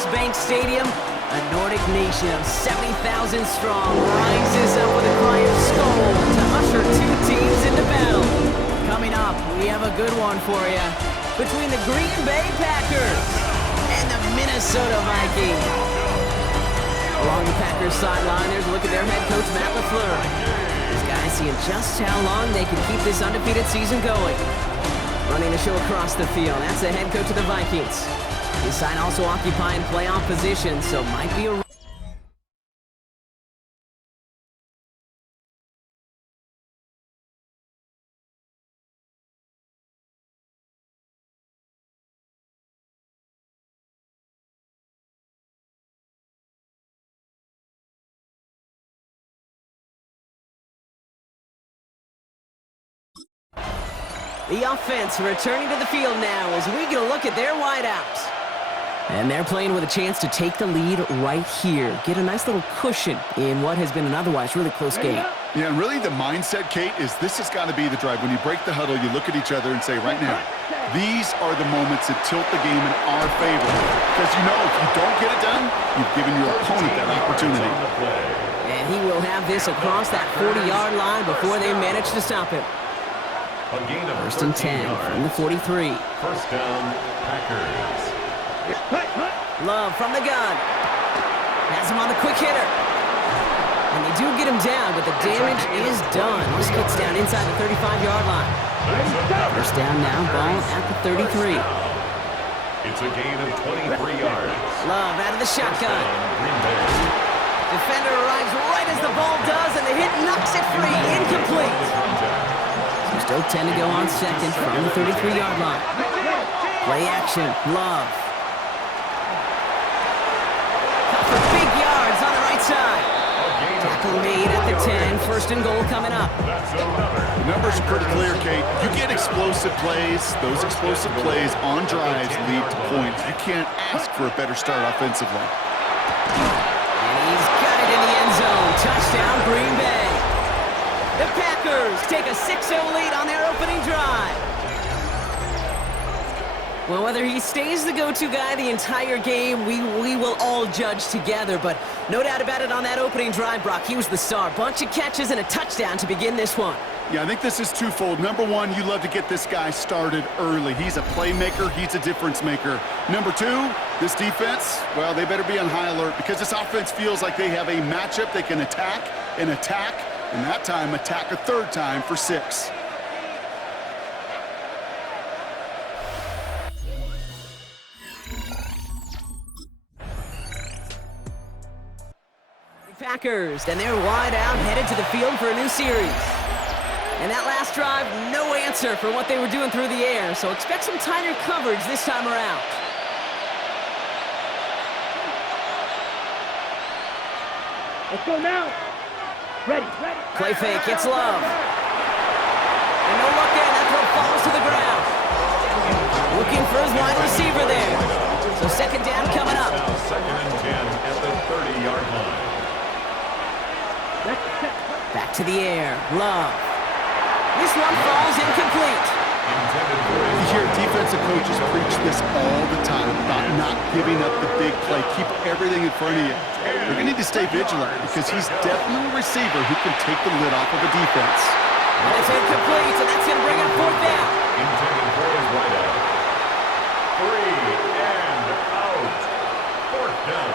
U.S. Bank Stadium, a Nordic nation of 70,000 strong rises up with a cry of Skål to usher two teams into battle. Coming up, we have a good one for you between the Green Bay Packers and the Minnesota Vikings. Along the Packers sideline, there's a look at their head coach, Matt LaFleur. These guys seeing just how long they can keep this undefeated season going. Running the show across the field, that's the head coach of the Vikings. His side also occupying playoff position, so might be a... The offense returning to the field now as we get a look at their wideouts. And they're playing with a chance to take the lead right here. Get a nice little cushion in what has been an otherwise really close game. Yeah, and really the mindset, Kate, is this has got to be the drive. When you break the huddle, you look at each other and say, right now, these are the moments that tilt the game in our favor. Because you know if you don't get it done, you've given your opponent that opportunity. And he will have this across that 40-yard line before they manage to stop him. First and 10 from the 43. First down, Packers. Love from the gun. Has him on the quick hitter. And they do get him down, but the damage is done. This gets down inside the 35-yard line. First down now, ball at the 33. It's a gain of 23 yards. Love out of the shotgun. Defender arrives right as the ball does, and the hit knocks it free. Incomplete. Still 10 to go on second from the 33-yard line. Play action, Love. For big yards on the right side. Tackle made at the 10, first and goal coming up. The numbers are pretty clear, Kate. You get explosive plays. Those explosive plays on drives lead to points. You can't ask for a better start offensively. And he's got it in the end zone. Touchdown, Green Bay. The Packers take a 6-0 lead on their opening drive. Well, whether he stays the go-to guy the entire game, we will all judge together. But no doubt about it on that opening drive, Brock, he was the star. Bunch of catches and a touchdown to begin this one. Yeah, I think this is twofold. Number one, you love to get this guy started early. He's a playmaker. He's a difference maker. Number two, this defense, well, they better be on high alert because this offense feels like they have a matchup they can attack, and that time attack a third time for 6. Packers, and they're wide out, headed to the field for a new series. And that last drive, no answer for what they were doing through the air, so expect some tighter coverage this time around. Let's go now. Ready. Play fake, it's Love. And no luck there, that throw falls to the ground. Looking for his wide receiver there. So second down coming up. Second and 10 at the 30-yard line. Back to the air, Love. This one falls incomplete. You hear defensive coaches preach this all the time about not giving up the big play. Keep everything in front of you. You're going to need to stay vigilant because he's definitely a receiver who can take the lid off of a defense. And it's incomplete, so that's going to bring up fourth down. Intended for his right out. 3 and out. Fourth down.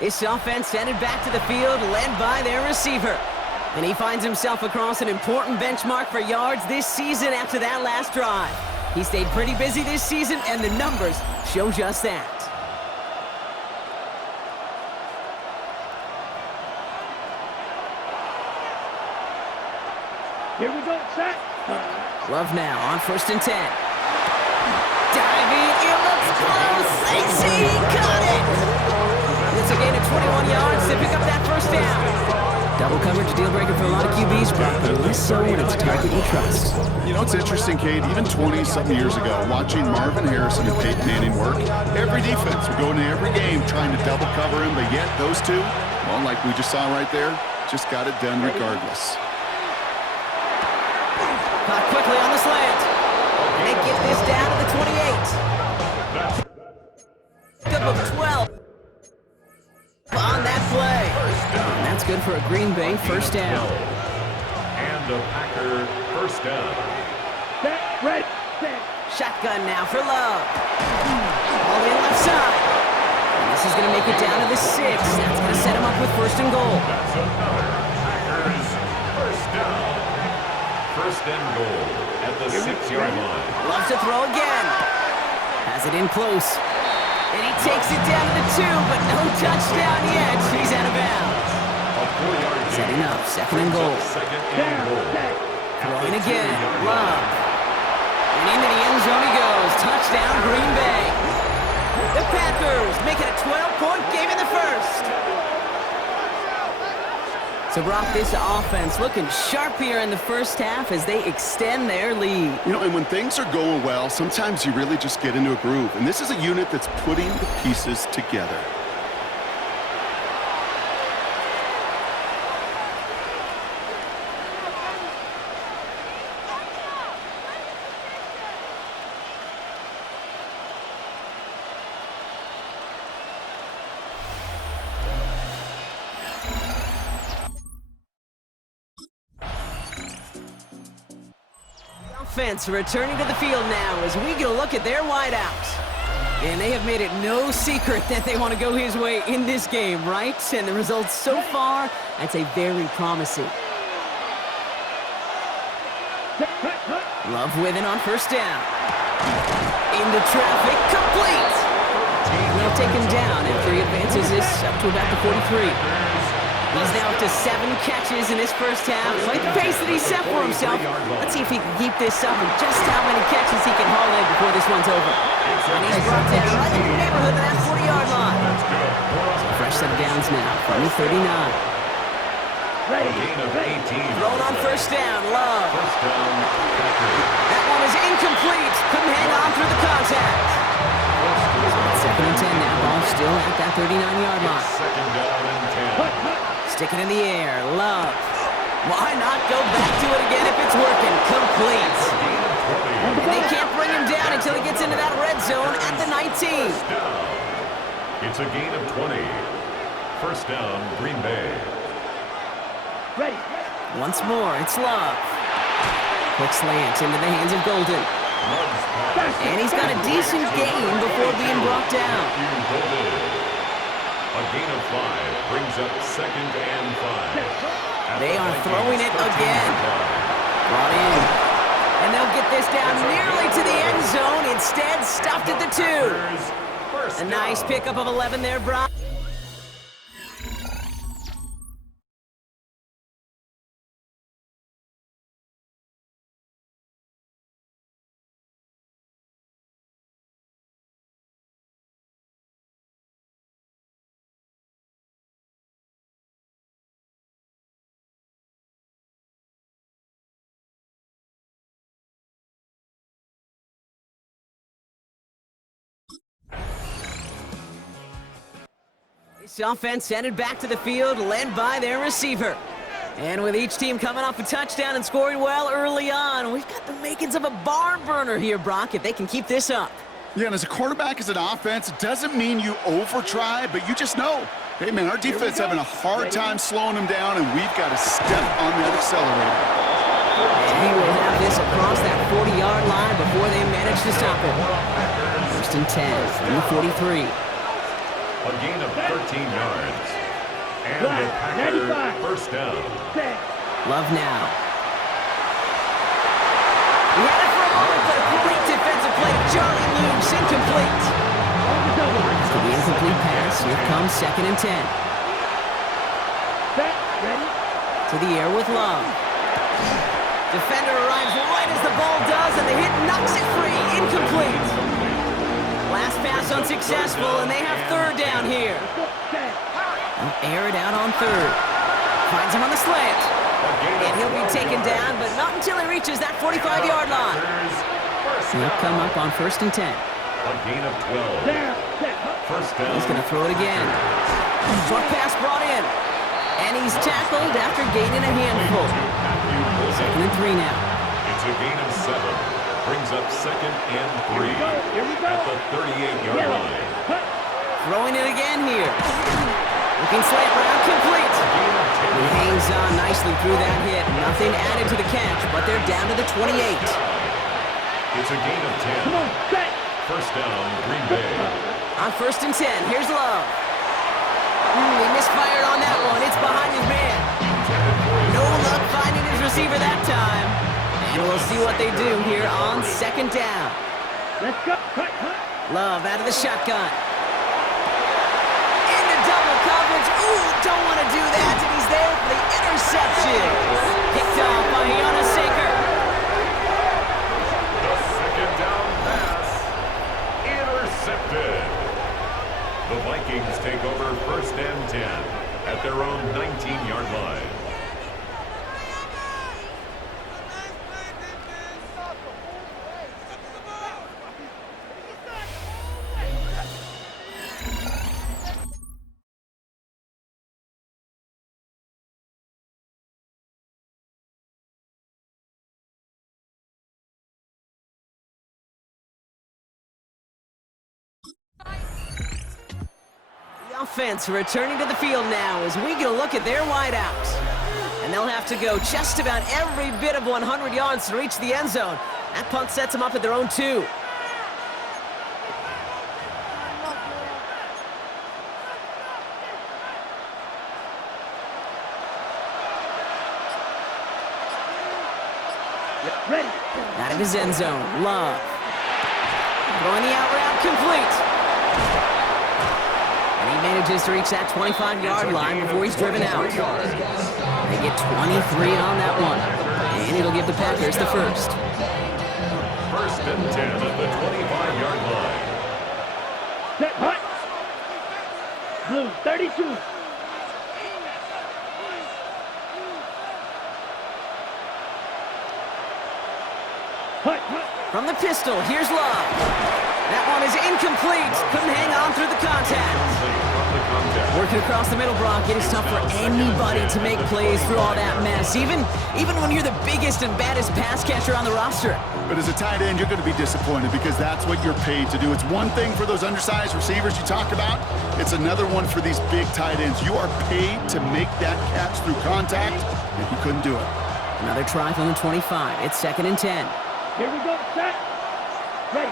This offense headed back to the field, led by their receiver. And he finds himself across an important benchmark for yards this season after that last drive. He stayed pretty busy this season, and the numbers show just that. Here we go, set. Love now on 1st and 10. Diving, it looks close. They say he caught it. It's a gain of 21 yards to pick up that first down. Double coverage deal breaker for a lot of QBs, but less so when it's a target you trust. You know, it's interesting, Kate, even 20-something years ago, watching Marvin Harrison and Peyton Manning work, every defense would go into every game trying to double cover him, but yet those two, well, like we just saw right there, just got it done regardless. Caught quickly on the slant. They get this down to the 28. Good of 12 on that play. And that's good for a Green Bay first down. And a Packer first down. Set, ready, set. Shotgun now for Love. All the left side. And this is going to make it down to the 6. That's going to set him up with 1st and goal. That's another Packers first down. 1st and goal at the 6-yard line. Loves to throw again. Has it in close. And he takes it down to the 2, but no touchdown yet. He's out of bounds. A 4-yard gain. Setting up, 2nd and goal. 2nd and goal. Throwing again. Love. And into the end zone he goes. Touchdown, Green Bay. The Packers make it a 12-point game in the first. So, Brock, this offense looking sharp here in the first half as they extend their lead. You know, and when things are going well, sometimes you really just get into a groove. And this is a unit that's putting the pieces together. Offense returning to the field now as we get a look at their wideouts. And they have made it no secret that they want to go his way in this game, right? And the results so far, I'd say very promising. Love with it on 1st down. Into traffic, complete! They'll take him down after he advances this up to about the 43. He's now up to 7 catches in his first half. Like the pace that he set for himself. Let's see if he can keep this up and just how many catches he can haul in before this one's over. And he's brought down right in the neighborhood of that 40-yard line. So fresh set of downs now from the 39. Thrown on 1st down, Love. That one is incomplete. Couldn't hang on through the contact. 2nd and 10 now. Ball still at that 39-yard line. 2nd down and 10. Stick it in the air. Love. Why not go back to it again if it's working? Complete. And they can't bring him down until he gets into that red zone at the 19. It's a gain of 20. 1st down, Green Bay. Ready. Once more, it's Love. Quick slant into the hands of Golden. And he's got a decent gain before being brought down. A gain of 5 brings up 2nd and 5. They are throwing it again. Brought in. And they'll get this down nearly to the end zone. Instead, stopped at the 2. A nice pickup of 11 there, Brock. This offense headed back to the field, led by their receiver. And with each team coming off a touchdown and scoring well early on, we've got the makings of a barn burner here, Brock, if they can keep this up. Yeah, and as a quarterback, as an offense, it doesn't mean you over-try, but you just know, hey, man, our defense having a hard time slowing them down, and we've got to step on that accelerator. And he will have this across that 40-yard line before they manage to stop it. 1st and 10 from the 43. A gain of 13 yards. And a Packer 1st down. Love now. He had it for a moment, but a great defensive play to Charlie Loose. Incomplete. To the incomplete pass. Here comes 2nd and 10. Set. Ready. To the air with Love. Defender arrives right as the ball does, and the hit knocks it free. Incomplete. Last pass unsuccessful, and they have 3rd down here. They'll air it out on 3rd. Finds him on the slant. And he'll be taken down, but not until he reaches that 45-yard line. He'll come up on 1st and 10. A gain of 12. First down. He's going to throw it again. Short pass brought in. And he's tackled after gaining a handful. 2nd and 3 now. It's a gain of 7. Brings up 2nd and 3. Here we go. At the 38-yard line. Throwing it again here. Looking slant route complete. He hangs on nicely through that hit. Nothing added to the catch, but they're down to the 28. It's a gain of 10. Come on, set. First down, Green Bay. On 1st and 10, here's Love. He misfired on that one. It's behind his man. No luck finding his receiver that time. And we'll see what they do here on 2nd down. Let's go. Cut. Love out of the shotgun. Into double coverage. Ooh, don't want to do that. And he's there for the interception. Picked off by Yana Saker. The 2nd down pass. Intercepted. The Vikings take over 1st and 10 at their own 19-yard line. Offense returning to the field now as we get a look at their wideouts. And they'll have to go just about every bit of 100 yards to reach the end zone. That punt sets them up at their own 2. Ready. Out of his end zone, Love. Throwing the out route complete. And he manages to reach that 25-yard line before he's driven out. They get 23 on that one. And it'll give the Packers the first. 1st and 10 at the 25-yard line. Set. Hut. Blue 32. Hut. From the pistol, here's Love. That one is incomplete. Couldn't hang on through the contact. Working across the middle, Brock, it is tough for anybody to make plays through all that mess, even when you're the biggest and baddest pass catcher on the roster. But as a tight end, you're going to be disappointed because that's what you're paid to do. It's one thing for those undersized receivers you talk about. It's another one for these big tight ends. You are paid to make that catch through contact, and he couldn't do it. Another try from the 25. It's 2nd and 10. Here we go. Set. Ready.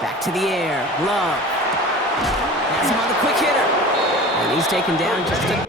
Back to the air. Love. That's him on the quick hitter. And he's taken down just a...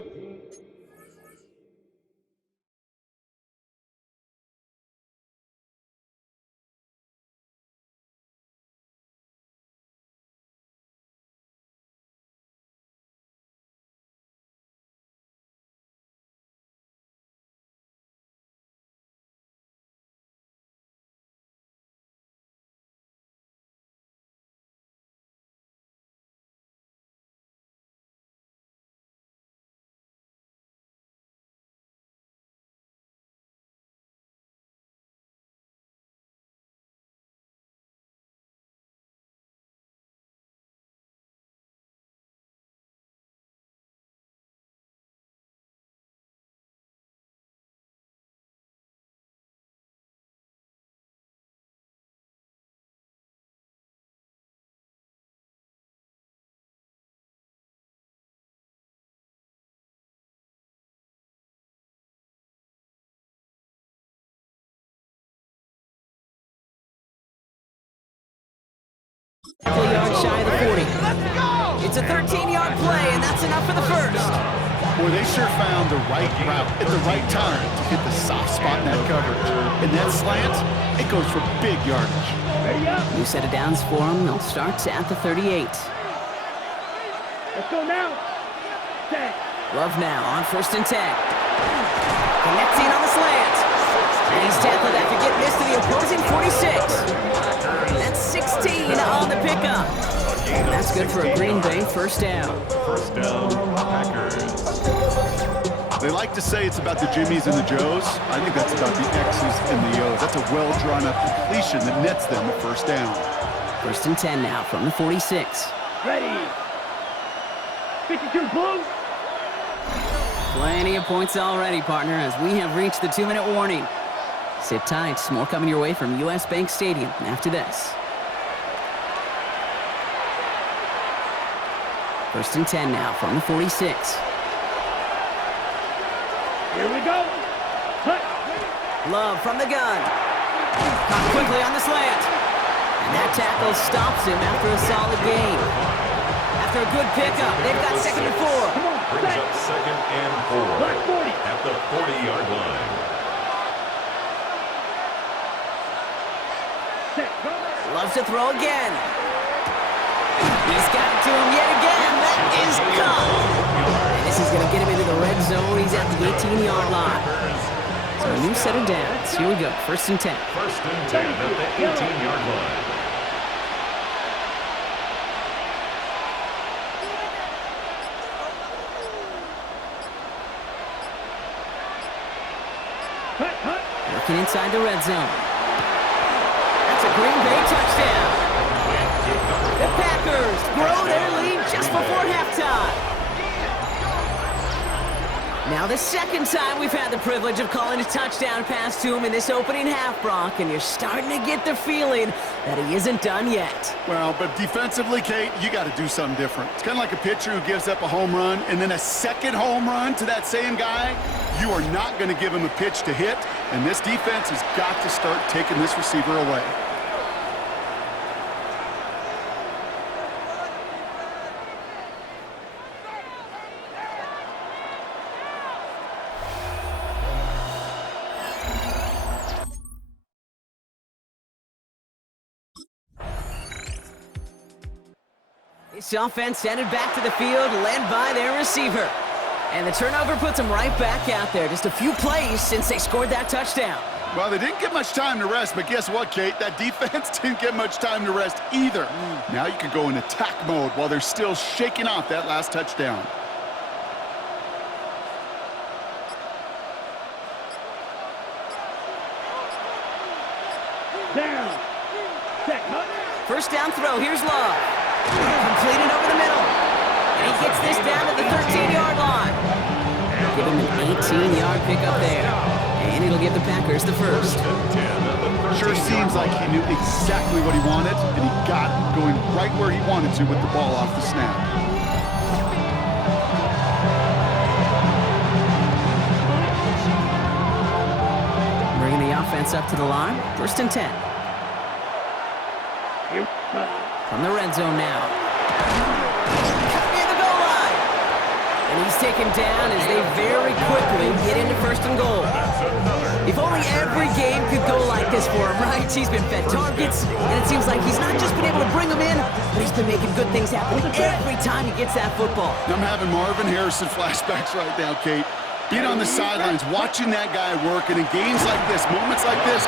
Couple yards shy of the 40. It's a 13-yard play, and that's enough for the first. Boy, they sure found the right route at the right time to hit the soft spot in that coverage. And that slant, it goes for big yardage. Ready up. New set of downs for them. They'll start at the 38. Let's go now. Set. Love now on 1st and 10. Connecting on the slant. And he's tackled after getting this to the opposing 46. That's 16 on the pickup. And that's good for a Green Bay 1st down. First down, Packers. They like to say it's about the Jimmies and the Joes. I think that's about the X's and the O's. That's a well-drawn-up completion that nets them a 1st down. 1st and 10 now from the 46. Ready. 52 blue. Plenty of points already, partner, as we have reached the 2-minute warning. Sit tight. More coming your way from U.S. Bank Stadium after this. 1st and 10 now from the 46. Here we go. Hut. Love from the gun. Caught quickly on the slant. And that tackle stops him after a solid gain. After a good pickup, they've got 2nd and 4. Come on. Brings Set. up 2nd and 4. Black 40. At the 40-yard line. Set. Go. Loves to throw again. He's got it to him yet again. That is caught. And this is going to get him into the red zone. He's at the 18-yard line. So a new set of downs. Here we go. 1st and 10. 1st and 10 at the 18-yard line. Hut. Hut. Working inside the red zone. That's a Green Bay touchdown. The Packers grow their lead just before halftime. Now the 2nd time we've had the privilege of calling a touchdown pass to him in this opening half, Brock, and you're starting to get the feeling that he isn't done yet. Well, but defensively, Kate, you got to do something different. It's kind of like a pitcher who gives up a home run and then a 2nd home run to that same guy. You are not going to give him a pitch to hit, and this defense has got to start taking this receiver away. This offense headed back to the field, led by their receiver. And the turnover puts them right back out there. Just a few plays since they scored that touchdown. Well, they didn't get much time to rest, but guess what, Kate? That defense didn't get much time to rest either. Now you can go in attack mode while they're still shaking off that last touchdown. Down. Set. Hut. 1st down throw. Here's Love. Completed over the middle. And he gets this down to the 13-yard line. Give him an 18-yard pickup there. And it'll give the Packers the 1st. Sure seems like he knew exactly what he wanted, and he got it going right where he wanted to with the ball off the snap. Bringing the offense up to the line. 1st and 10. Here. From the red zone now. Cut near the goal line. And he's taken down as they very quickly get into 1st and goal. If only every game could go like this for him, right? He's been fed targets, and it seems like he's not just been able to bring them in, but he's been making good things happen every time he gets that football. I'm having Marvin Harrison flashbacks right now, Kate. Being on the sidelines, watching that guy work, and in games like this, moments like this,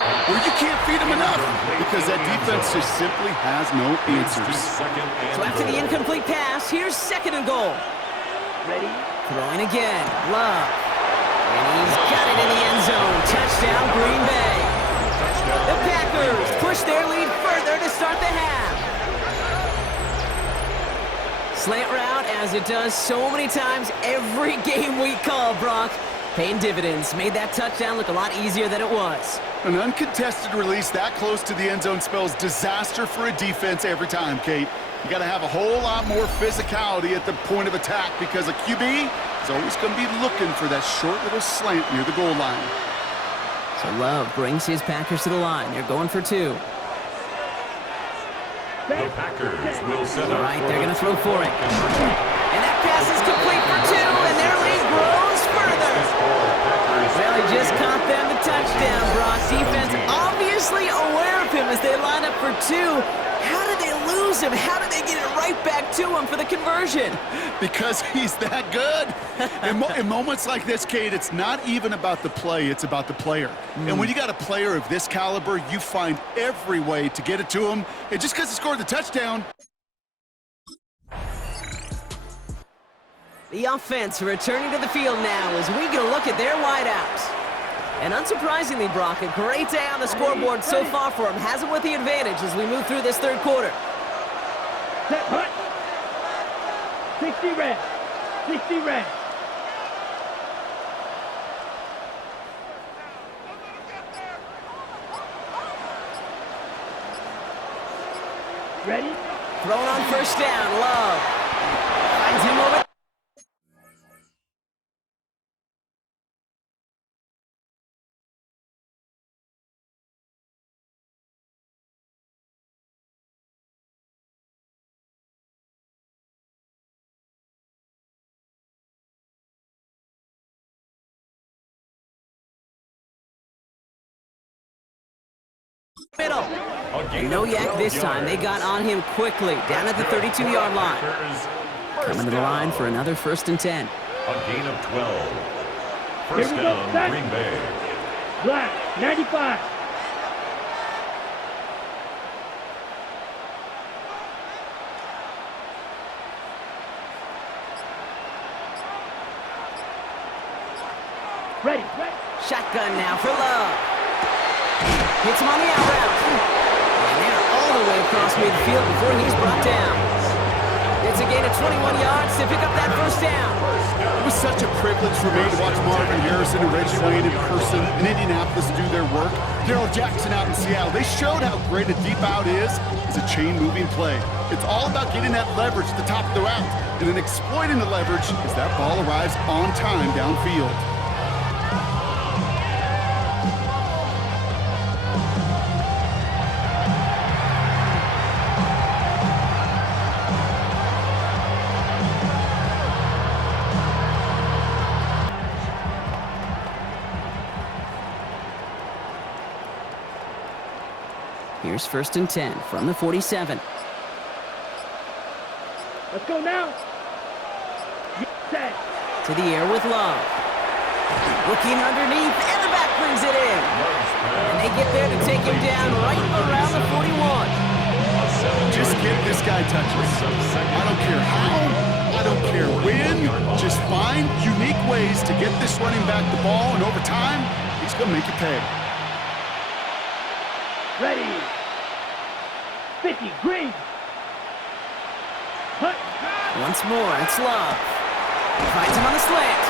where you can't feed him enough because that defense just simply has no answers. So after the incomplete pass, here's 2nd and goal. Ready. Throwing again. Love. And he's got it in the end zone. Touchdown, Green Bay. The Packers push their lead further to start the half. Slant route, as it does so many times every game we call, Brock. Paying dividends. Made that touchdown look a lot easier than it was. An uncontested release that close to the end zone spells disaster for a defense every time, Kate. You got to have a whole lot more physicality at the point of attack because a QB is always going to be looking for that short little slant near the goal line. So Love brings his Packers to the line. They're going for 2. The Packers will set up. All right, they're going to throw for it. And that pass is complete for 2, and their lead grows further. Well, he just caught them the touchdown, Brock. Defense obviously aware of him as they line up for 2. How did they lose him? How did they get it right back to him for the conversion? Because he's that good. In moments like this, Kate, it's not even about the play, it's about the player. And when you got a player of this caliber, you find every way to get it to him. And just because he scored the touchdown. The offense returning to the field now as we get a look at their wideouts. And unsurprisingly, Brock, a great day on the scoreboard so far for him. Has him with the advantage as we move through this third quarter. Set punt. 60 red. 60 red. Ready? Thrown on first down, Love. Finds him over. Middle. And no yak this time. They got on him quickly, down at the 32-yard line. Coming to the line for another 1st and 10. A gain of 12. First down, Green Bay. Black, 95. Ready. Shotgun now for Love. Hits him on the out route. And they're all the way across midfield before he's brought down. It's a gain of 21 yards to pick up that first down. It was such a privilege for me to watch Marvin Harrison and Reggie Wayne in person in Indianapolis do their work. Daryl Jackson out in Seattle. They showed how great a deep out is as a chain-moving play. It's all about getting that leverage at the top of the route and then exploiting the leverage as that ball arrives on time downfield. Here's 1st and 10 from the 47. Let's go now. Set. To the air with Love. Looking underneath, and the back brings it in. And they get there to take him down right around the 41. Just get this guy touches. I don't care how, I don't care when. Just find unique ways to get this running back the ball, and over time, he's going to make you pay. Ready. 50 green. Hunt. Once more, it's Love. Finds him on the slant.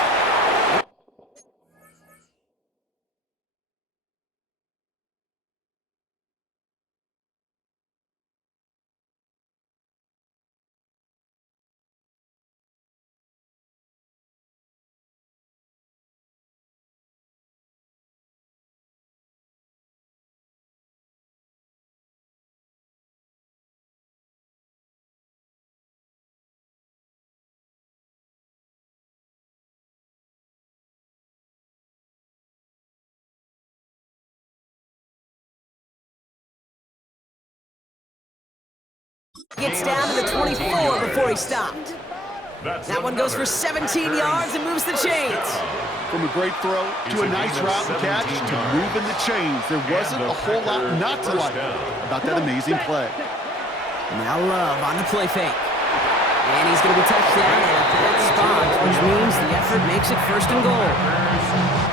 Gets down to the 24 before he stopped. That one goes for 17 yards and moves the chains. From a great throw to a nice route and catch to moving the chains. There wasn't a whole lot not to like about that amazing play. Now Love on the play fake. And he's going to be touched down at that spot, which means the effort makes it 1st and goal.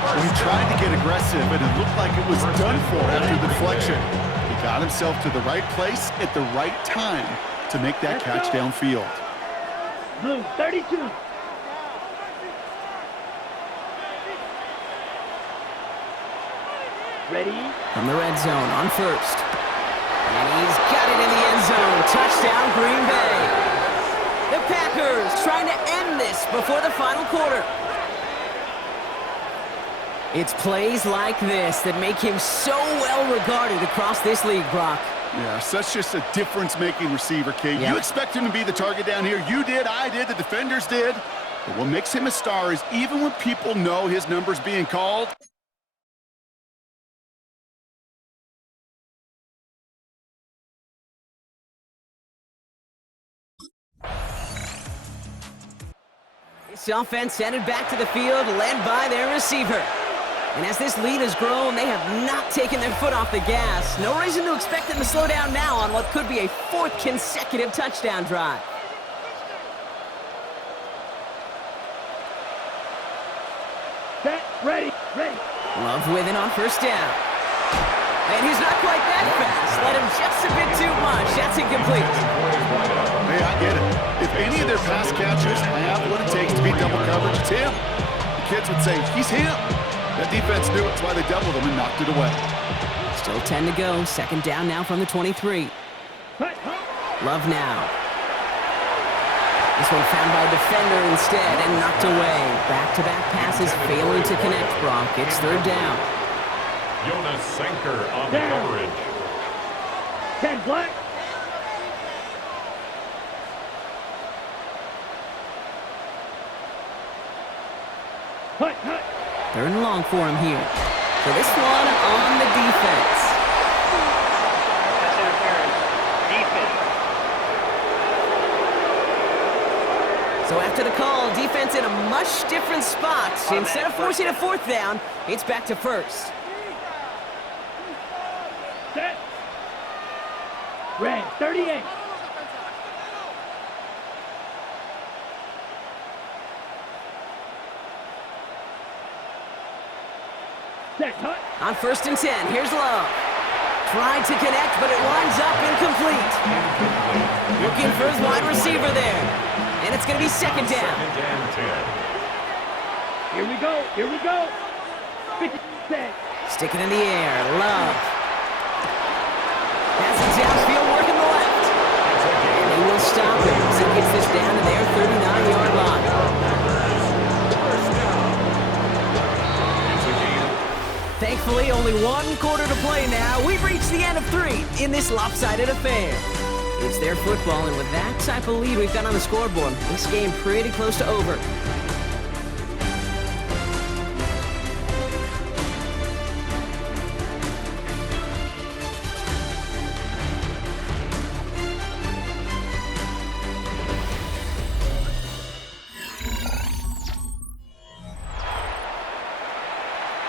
Well, he tried to get aggressive, and it looked like it was done for after the deflection. He got himself to the right place at the right time to make that catch downfield. Blue, 32. Ready? From the red zone on 1st. And he's got it in the end zone. Touchdown, Green Bay. The Packers trying to end this before the final quarter. It's plays like this that make him so well regarded across this league, Brock. Yeah, such just a difference-making receiver, Kate. Yep. You expect him to be the target down here. You did, I did, the defenders did. But what makes him a star is even when people know his number's being called, This offense headed back to the field, led by their receiver. And as this lead has grown, they have not taken their foot off the gas. No reason to expect them to slow down now on what could be a 4th consecutive touchdown drive. Set, ready, ready. Love with it on 1st down. And he's not quite that fast. Let him just a bit too much. That's incomplete. hey, I get it. If any of their pass catchers have what it takes to beat double coverage, it's him. The kids would say, he's him. That defense knew it. That's why they doubled him and knocked it away. Still 10 to go. 2nd down now from the 23. Love now. This one found by a defender instead and knocked away. Back-to-back passes failing to connect, Brock. It's 3rd down. Jonas Sanker on the coverage. 10 black. Hut, hut. 3rd and long for him here. So this one on the defense. That's interference. Defense. So after the call, defense in a much different spot. Instead of forcing a 4th down, it's back to 1st. Set. Red, 38. Set, hut. On 1st and 10, here's Love. Tried to connect, but it winds up incomplete. Looking for his wide receiver there. And it's going to be 2nd down. 2nd and 10. Here we go, here we go. 50 set. Stick it in the air, Love. Pass it downfield, working the left. And they will stop him as he gets this down to their 39-yard line. Thankfully, only 1 quarter to play now. We've reached the end of 3 in this lopsided affair. It's their football, and with that type of lead we've got on the scoreboard, this game pretty close to over.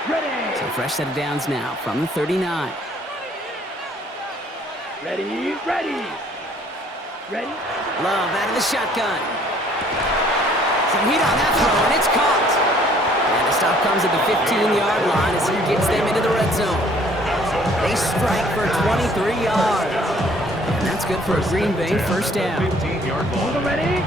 Ready. So fresh set of downs now from the 39. Ready, ready. Ready. Love out of the shotgun. Some heat on that throw, and it's caught. And the stop comes at the 15-yard line as he gets them into the red zone. They strike for 23 yards. And that's good for a Green Bay 1st down. 15-yard Hold line. on, ready.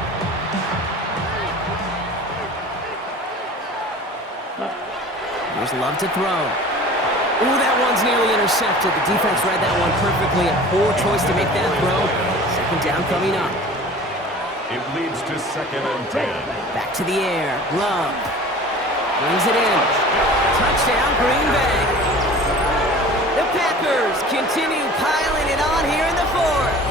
Here's Love to throw. Ooh, that one's nearly intercepted. The defense read that one perfectly. A poor choice to make that throw. 2nd down coming up. It leads to 2nd and 10. Back to the air. Love. Brings it in. Touchdown, Green Bay. The Packers continue piling it on here in the 4th.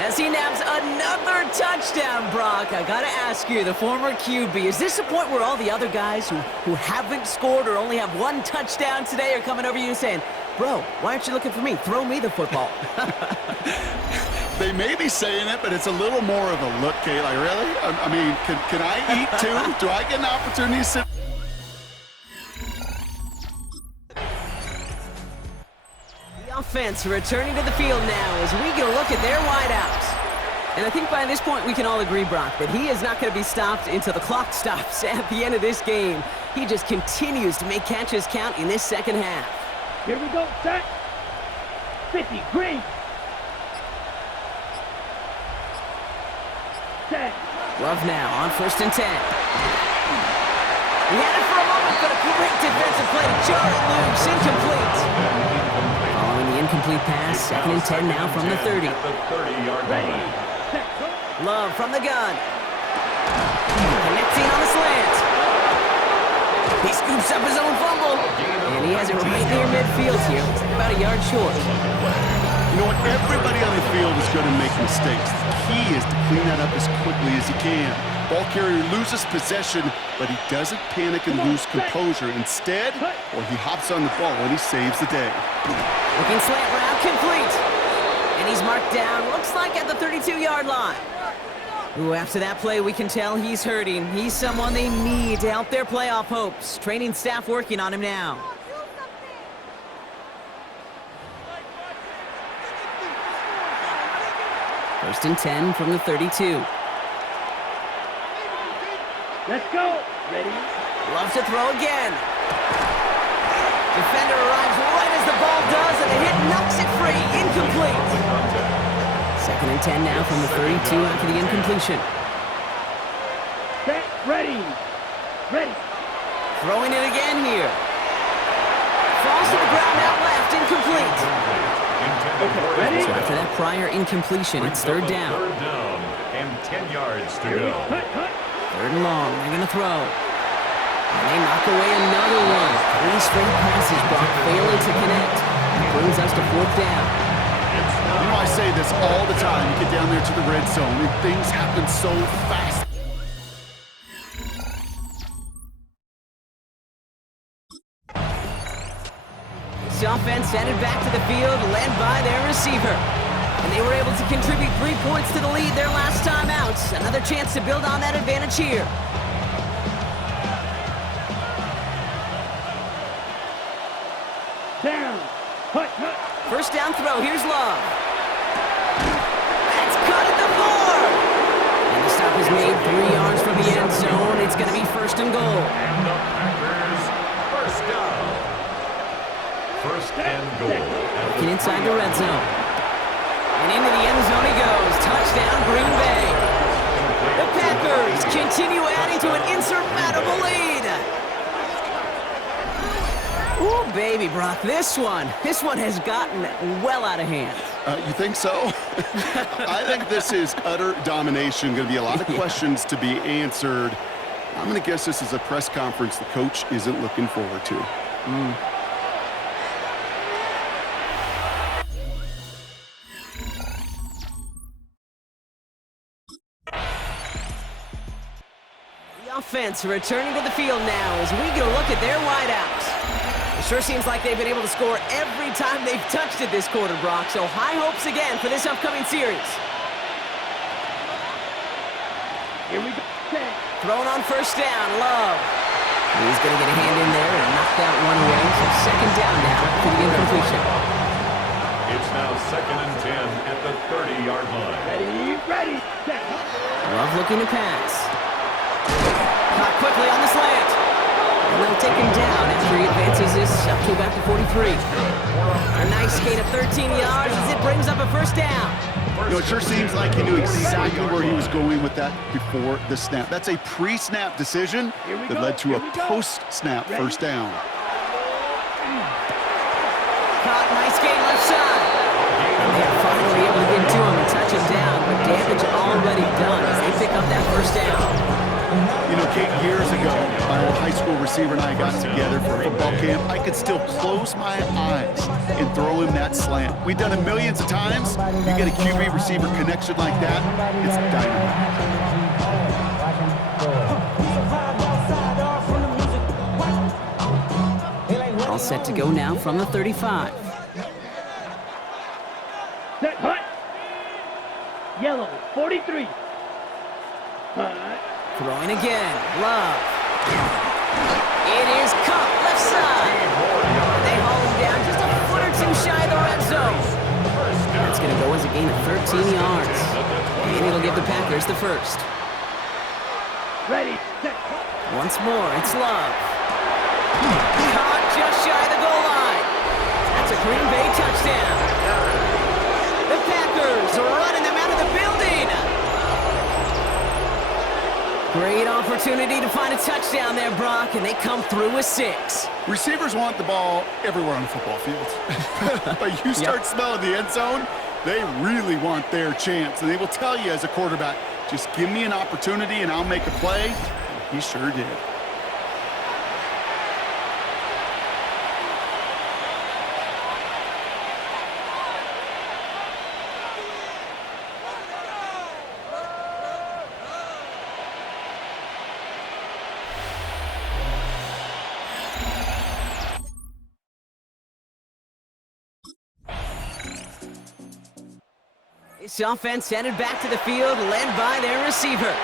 As he nabs another touchdown, Brock, I gotta ask you, the former QB, is this a point where all the other guys who haven't scored or only have 1 touchdown today are coming over you and saying, bro, why aren't you looking for me? Throw me the football. They may be saying it, but it's a little more of a look, Kate. Like, really? I mean, can I eat too? Do I get an opportunity to sit? The offense returning to the field now as we get a look at their wideouts. And I think by this point we can all agree, Brock, that he is not going to be stopped until the clock stops at the end of this game. He just continues to make catches count in this 2nd half. Here we go, set. 50, green. Set. Love now on 1st and 10. He had it for a moment, but a great defensive play to jar it loose, incomplete. Following the incomplete pass, 2nd and 10 now from the 30. At the 30-yard Ready. line. Set. Go. Love from the gun. Connecting on the slant. He's scoops up his own fumble. And he has it right near midfield here. About a yard short. You know what? Everybody on the field is going to make mistakes. The key is to clean that up as quickly as he can. Ball carrier loses possession, but he doesn't panic and lose composure. Instead, he hops on the ball and he saves the day. Looking slant route, complete. And he's marked down, looks like at the 32-yard line. Ooh, after that play, we can tell he's hurting. He's someone they need to help their playoff hopes. Training staff working on him now. First and 10 from the 32. Let's go. Ready? Loves to throw again. Defender arrives right as the ball does, and the hit knocks it free. Incomplete. Second and 10 now from the 32 after the incompletion. Set. Ready. Ready. Throwing it again here. Falls to the ground out left. Incomplete. Okay, ready? So after that prior incompletion, it's third down. Third down and 10 yards to go. Cut, cut. Third and long. They're going to throw. And they knock away another one. 3 straight passes, Brock failing to connect. Brings us to fourth down. You know, I say this all the time. You get down there to the red zone, and things happen so fast. This offense headed back to the field, led by their receiver. And they were able to contribute 3 points to the lead their last time out. Another chance to build on that advantage here. Down. Cut, cut. First down throw, here's Love. That's cut at the 4. And the stop is made 3 yards from the end zone. It's going to be first and goal. And the Packers, first down. First and goal. Looking inside the red zone. And into the end zone he goes. Touchdown, Green Bay. The Packers continue adding to an insurmountable lead. Ooh, baby, Brock, this one has gotten well out of hand. You think so? I think this is utter domination. Going to be a lot of questions to be answered. I'm going to guess this is a press conference the coach isn't looking forward to. The offense returning to the field now as we get a look at their wideouts. It sure seems like they've been able to score every time they've touched it this quarter, Brock. So high hopes again for this upcoming series. Here we go. Set. Thrown on first down, Love. He's going to get a hand in there and knock that one away. So second down now for the incompletion. It's now second and 10 at the 30-yard line. Ready, ready. Set. Love looking to pass. Caught quickly on the slant. And they'll take him down after he advances this up to about the 43. A nice gain of 13 yards as it brings up a first down. You know, it sure seems like he knew exactly where he was going with that before the snap. That's a pre-snap decision that led to a post-snap first down. Caught, nice gain left side. And they are finally able to get to him and touch him down, but damage already done as they pick up that first down. You know, Kate, years ago, my old high school receiver and I got together for a football camp. I could still close my eyes and throw him that slant. We've done it millions of times. You get a QB receiver connection like that, it's dynamite. All set to go now from the 35. Set. Hut. Yellow. 43. Hut. Throwing again, Love. It is caught left side. They haul him down just a foot or two shy of the red zone. That's going to go as a gain of 13 yards. And it'll give the Packers the first. Ready. Set. Once more, it's Love. Caught just shy of the goal line. That's a Green Bay touchdown. The Packers are running them out of the building. Great opportunity to find a touchdown there, Brock, and they come through with 6. Receivers want the ball everywhere on the football field. But you start smelling the end zone, they really want their chance. And they will tell you as a quarterback, just give me an opportunity and I'll make a play. He sure did. This offense headed back to the field, led by their receiver.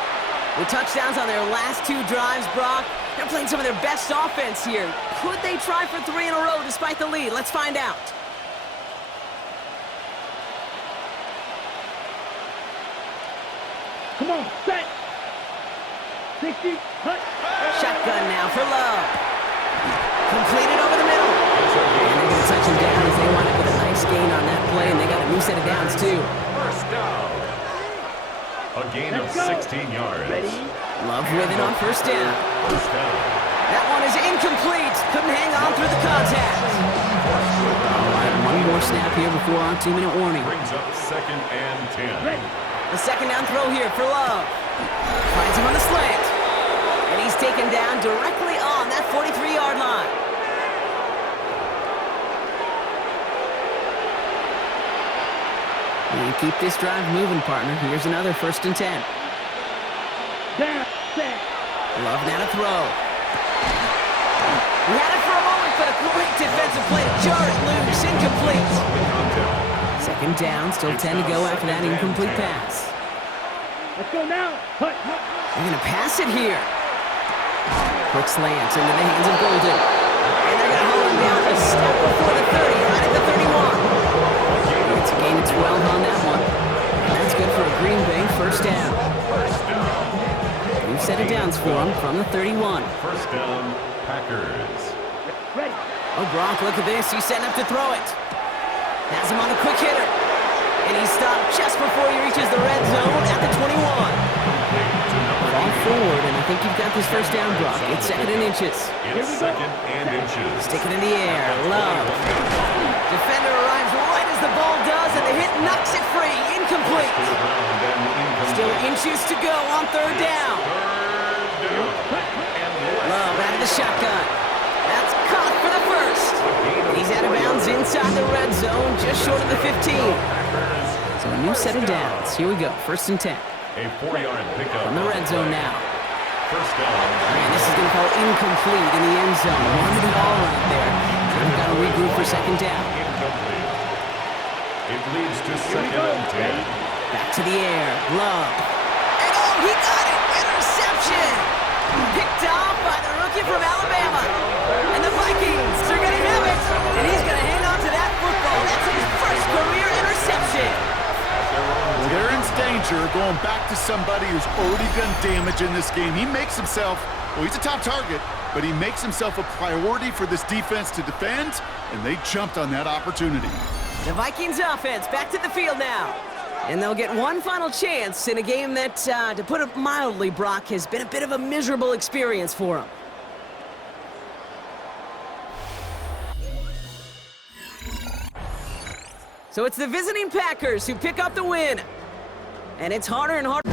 With touchdowns on their last 2 drives, Brock, they're playing some of their best offense here. Could they try for 3 in a row despite the lead? Let's find out. Come on, set. 60, hut. Shotgun now for Love. Completed over the middle. And they're going to touch him down as they wind up with a nice gain on that play, and they got a new set of downs, too. First down. A gain of 16 yards. Ready? Love with it on first down. First down. That one is incomplete. Couldn't hang on through the contact. All right, one more snap here before our 2-minute warning. Brings up 2nd and 10. Ready. The second down throw here for Love. Finds him on the slant. And he's taken down directly on that 43-yard line. And keep this drive moving, partner. Here's another 1st and 10. Down, set. Love now to throw. He had it for a moment, but a great defensive play to jar it loose. Incomplete. Second down, still 10 to go after that incomplete pass. Let's go now. Hut, hut. They're going to pass it here. Quick slant into the hands of Golden. And they're going to hold him down a step before the 30, right at the 31. It's a gain of 12 on that one. And that's good for a Green Bay 1st down. New set of downs for him from the 31. First down, Packers. Ready. Oh, Brock, look at this. He's setting up to throw it. Has him on the quick hitter. And he's stopped just before he reaches the red zone at the 21. Ball forward, and I think you've got this first down, Brock. It's 2nd and inches. It's 2nd and inches. Stick it in the air. Love. Defender arrives right as the ball does, and the hit knocks it free. Incomplete. Still inches to go on 3rd down. Love out of the shotgun. That's caught for the 1st. And he's out of bounds inside the red zone, just short of the 15. So a new set of downs. Here we go, 1st and 10. A 4-yard pickup. From the red zone now. First down. And this is going to fall incomplete in the end zone. Wanted the ball right there. So we've got to regroup for 2nd down. Incomplete. It leads to 2nd and 10. Back to the air. Love. And oh, he got it! Interception! Picked off by the rookie from Alabama. And the Vikings are going to have it. And he's going to hang on to that football. That's his 1st career interception. Well, they're in danger going back to somebody who's already done damage in this game. He makes himself, well, he's a top target, but he makes himself a priority for this defense to defend, and they jumped on that opportunity. The Vikings offense back to the field now. And they'll get one final chance in a game that, to put it mildly, Brock, has been a bit of a miserable experience for them. So it's the visiting Packers who pick up the win. And it's harder and harder.